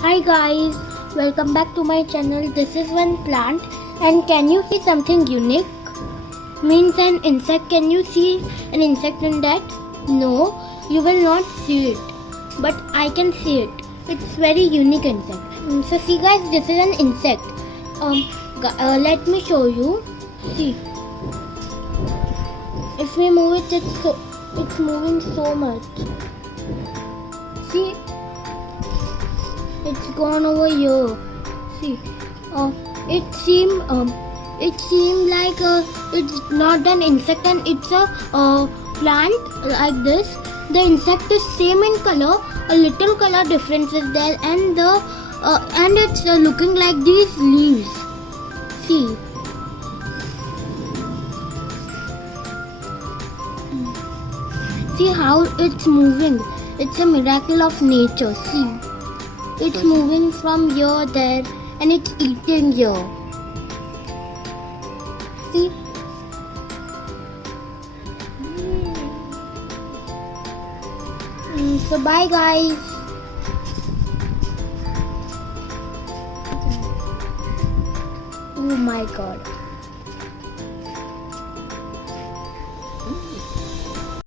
Hi guys, welcome back to my channel. This is one plant, and can you see something unique? Means an insect. Can you see an insect in that? No, you will not see it, but I can see it. It's very unique insect. So see guys, this is an insect. Let me show you. See, if we move it, it's moving so much. See. It's gone over here. See, it seemed like it's not an insect and it's a plant like this. The insect is same in color. A little color difference is there, and it's looking like these leaves. See. See how it's moving. It's a miracle of nature. See. It's moving from here, there, and it's eating here. See? So bye guys. Oh my god.